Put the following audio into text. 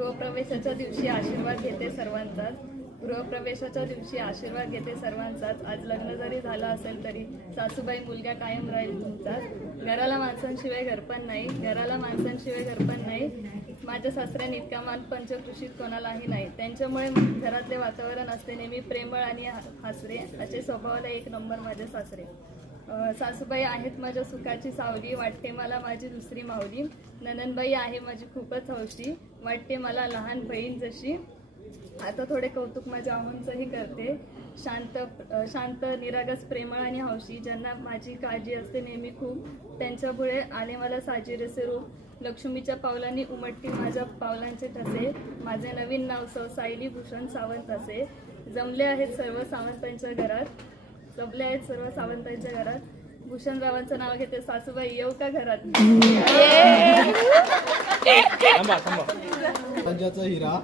गृहप्रवेशाच्या दिवशी आशीर्वाद घेते सर्वांचाच. गृहप्रवेशाच्या दिवशी आशीर्वाद घेते सर्वांचाच. आज लग्न जरी झालं असेल तरी सासूबाई मुलगा कायम राहील तुमचाच. घराला माणसांशिवाय घरपण नाही, घराला माणसांशिवाय घरपण नाही. माझ्या सासऱ्याने इतका मान पंचकृषीत कोणालाही नाही. त्यांच्यामुळे घरातले वातावरण असते नेहमी प्रेमळ आणि हसरे. असे स्वभावाला एक नंबर माझे सासरे. सासूबाई आहेत माझ्या सुखाची सावली, वाटते मला माझी दुसरी माऊली. ननंदबाई आहे माझी खूपच हौशी, वाटते मला लहान बहीण जशी. आता थोडे कौतुक माझ्या आहूंचंही करते. शांत निरागस प्रेमळ आणि हौशी, ज्यांना माझी काळजी असते नेहमी खूप. त्यांच्यामुळे आले मला साजिरेसे रूप. लक्ष्मीच्या पावलांनी उमटती माझ्या पावलांचे ठसे. माझे नवीन नाव सायली भूषण सावंत असे. जमले आहेत सर्व सावंतांच्या घरात, जमले आहेत सर्व सावंतांच्या घरात. भूषणरावांचं नाव घेते सासूबाई, येऊ का घरात? हिरा